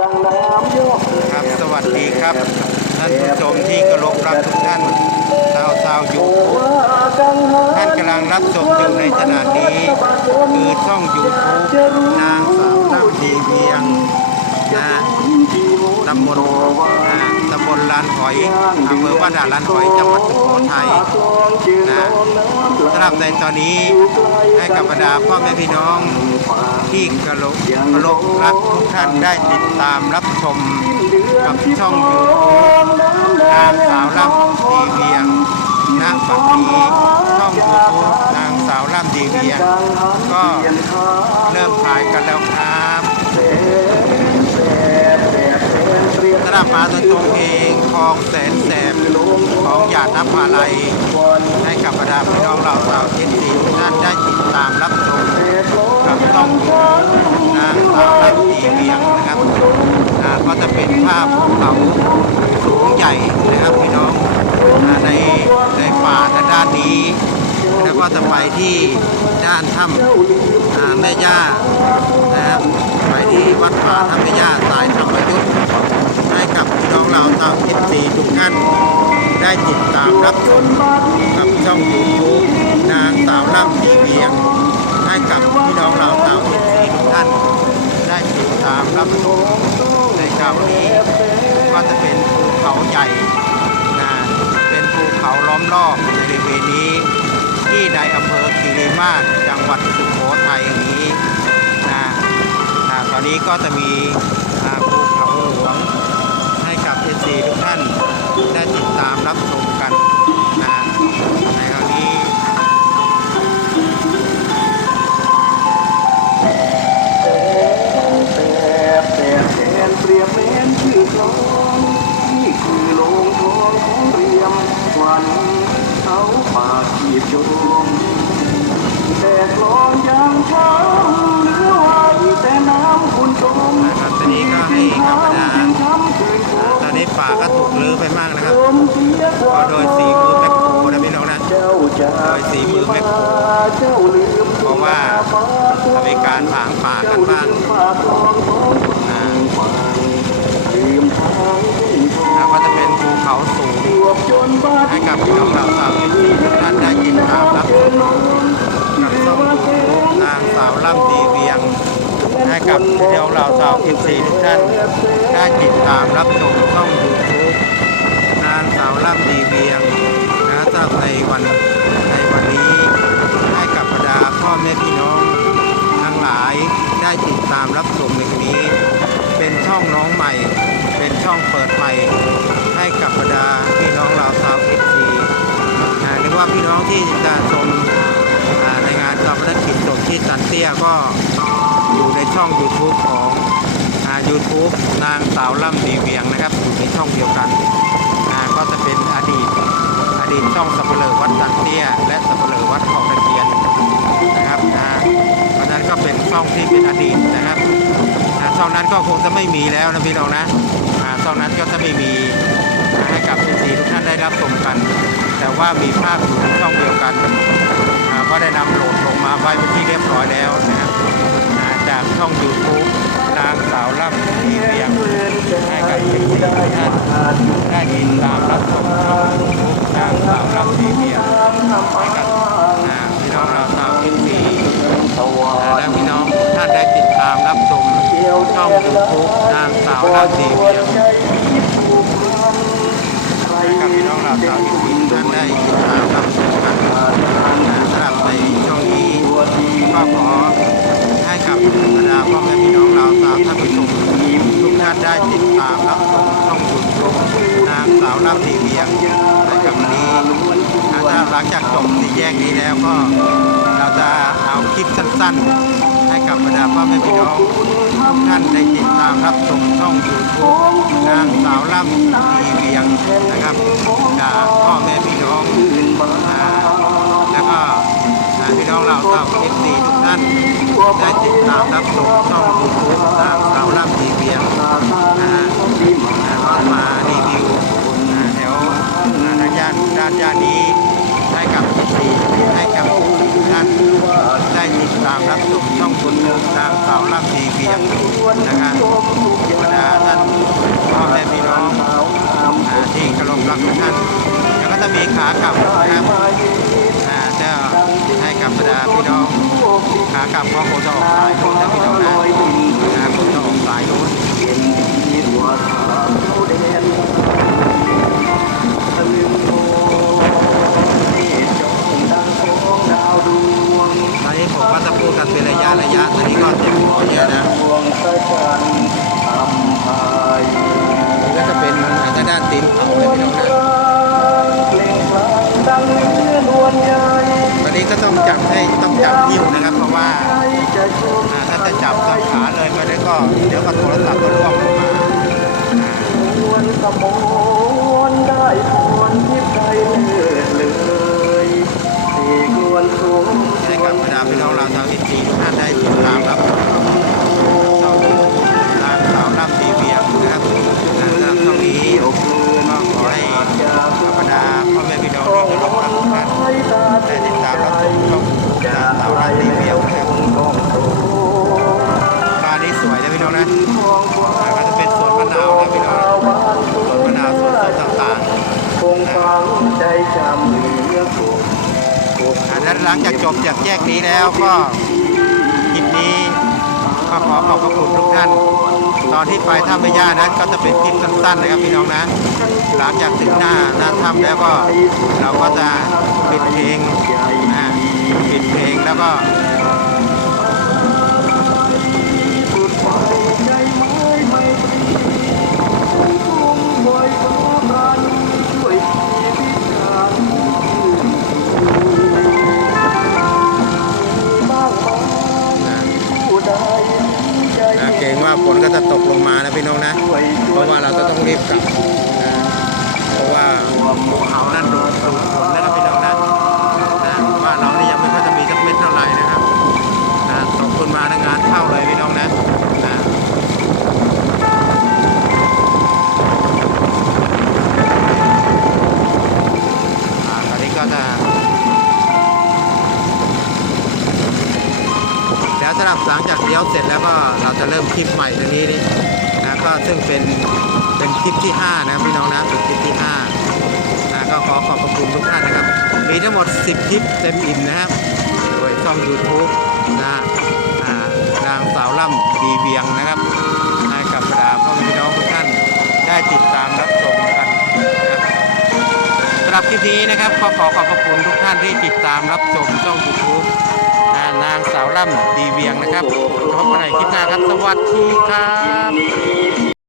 ครับสวัสดีครับท่านผู้ชมที่เคารพรักทุกท่านชาวชาวยูทูบท่านกำลังรับชมอยู่ในขณะนี้ คือช่องยูทูบนางสาวน้ำดีเวียงนะตำบลตำบลลานหอยอำเภอว่าด่านลานหอยจังหวัดสุโขทัยนะสำหรับในตอนนี้ให้กับบรรดาพ่อแม่พี่น้อง ที่เคารพเคารพรักทุกท่านได้ติดตามรับชมกับช่องยูทูบนางสาวร่ำดีเวียงณบัดนี้ช่องยูทูบนางสาวร่ำดีเวียงก็เริ่มถ่ายกันแล้วครับสำหรับมาตัวตรงเองคลองแสนแสบของหยาดน้ำพาลัยให้กับบรรดาพี่น้องเราสาวเทนดีทุกท่านได้ติด ตามรับชมกับช่องนางสาวรัตนีเวียงนะครับอ่าก็จะเป็นภาพภูเขาสูงใหญ่นะครับพี่น้องอ่าในในป่าทางด้านนี้ แล้วก็จะไปที่ด้านถ้ำแม่ย่านะครับไปที่วัดป่าถ้ำแม่ย่าสายธรรมยุทธ์ให้กับพี่น้องเราชาวทิศสีทุกท่านได้ติดตามรับชมกับช่องยูทูบ สาวร่ำทีเวียง ให้กับพี่น้องเราชาวทิศสีทุกท่านได้ติดตามรับชมในคราวนี้ก็จะเป็นภูเขาใหญ่นะเป็นภูเขาล้อมรอบในบริเวณนี้ ที่ในอำเภอคีรีมาศจังหวัดสุโขทัยนี้นะนะตอนนี้ก็จะมีากขีดโยมแต่คลองยังช้ำเหลือไว้แต่น้ำคุณชมนะครับตอนนี้ก็ให้กับบรรดาตอนนี้ป่าก็ถูกลื้อไปมากนะครับก็โดยสีมือแมคโครนะพี่น้องนะโดยสีมือแม่ครัวเจ้าลืมเพราะว่าทำให้การถางป่ากันบ้าง กับพี่น้องเราสาวที่สี่ทุกท่านได้ติดตามรับชมช่องยูทูบนางสาวล่ำดีเวียงนะสำหรับในวันในวันนี้ให้กับบรรดาพ่อแม่พี่น้องทั้งหลายได้ติดตามรับชมในวันนี้ เป็นช่องน้องใหม่ เป็นช่องเปิดใหม่ ให้กับบรรดาพี่น้องเราชาวเอฟซีหรือว่าพี่น้องที่จะชมอ่าในงานชาปนกิจศพที่สันเตี้ยก็ อยู่ในช่อง YouTube ของอ่า YouTube นางสาวล่ำดีเวียงนะครับ อยู่ในช่องเดียวกันอ่าก็จะเป็นอดีตอดีตช่องสับเปลอวัดสันเตี้ย และสับเปลอวัดคลองตะเคียนนะครับนะเพราะนั้นก็เป็นช่องที่เป็นอดีตนะครับอ่าช่องนั้นก็คงจะไม่มีแล้วนะพี่น้องนะอ่าช่องนั้นก็จะไม่มีให้กับทุกทีทุกท่านได้รับชมกัน แต่ว่ามีภาพอยู่ในช่องเดียวกันอ่าก็ได้นำโหลดลงมาไว้เป็นที่เรียบร้อยแล้วนะครับ ช่อง YouTube นางสาวล่ำทีเวียงให้กับทุกทีทุกท่านได้ติดตามรับชมช่อง YouTube นางสาวล่ำทีเวียงให้กับอ่าพี่น้องเราชาวเอฟซีและพี่น้องท่านได้ติดตามรับชมช่องยูทูบนางสาวราศีเวียงให้กับพี่น้องเราชาวอีกท่านได้ติดตามรับชมกันสำหรับในช่วงนี้ก็ขอให้กับบรรดา พ่อแม่พี่น้องเราชาวท่านผู้ชมทุกท่านได้ติดตามรับชมช่องยูทูบนางสาวราศีเวียงในกับวันนี้ถ้าหลังจากจบสี่แยกนี้แล้วก็เราจะเอาคลิปสั้นๆ ให้กับบรรดาพ่อแม่พี่น้องทุกท่านได้ติดตามรับชมช่องยูทูบนางสาวล่ำทีเวียงนะครับจากพ่อแม่พี่น้องแล้วก็ พี่น้องเราชาวเอฟซีทุกท่านได้ติดตามรับชมช่องยูทูบนางสาวล่ำทีเวียงนะฮะมารีวิวแถวอ่าทางย่านด้านย่านนี้ให้กับทุกทีให้กับทุกท่านได้ติดตามรับชมช่องคุณนางสาวรับทีเวียงนะครับบร ขากลับก็คงจะออกไปคงจะพี่น้องนะ ต้องจับให้ต้องจับหิ้วนะครับ เพราะว่าถ้าจะจับต้นขาเลยก็ได้ก็เดี๋ยวก็โทรศัพท์ก็ร่วง หลังจากจบจากแยกนี้แล้วก็คลิปนี้ก็ขอขอบพระคุณทุกท่าน ตอนที่ไปถ้ำแม่ย่านั้นก็จะเป็นคลิปสั้นๆนะครับพี่น้องนะ หลังจากถึงหน้าหน้าถ้ำแล้วก็เราก็จะปิดเพลงปิดเพลงแล้วก็ เพราะว่าเราจะต้องรีบกลับนะเพราะว่าภูเขานั้นดูดูฝนนะครับพี่น้องนะนะว่าเรานี่ยังไม่ค่อยจะมีสักเม็ดเท่าไหร่นะครับนะตกคนมาทั้งงานเข้าเลยพี่น้องนะนะตอนนี้ก็จะแล้วสำหรับหลังจากเลี้ยวเสร็จแล้วก็เราจะเริ่มคลิปใหม่ตรงนี้นี่ ก็ซึ่งเป็นเป็นคลิปที่ 5 นะพี่น้องนะเป็นคลิปที่5นะก็ขอขอบพระคุณทุกท่านนะครับ มีทั้งหมด 10 คลิปเต็มอิ่มนะครับโดยช่อง YouTube นะนางสาวล่ำดีเวียงนะครับให้กับบรรดาพ่อแม่พี่น้องทุกท่านได้ติดตามรับชมกันนะครับสำหรับคลิปนี้นะครับขอขอขอบพระคุณทุกท่านที่ติดตามรับชมช่อง YouTube นะนางสาวล่ำดีเวียงนะครับพบกันใหม่คลิปหน้าครับ สวัสดีครับ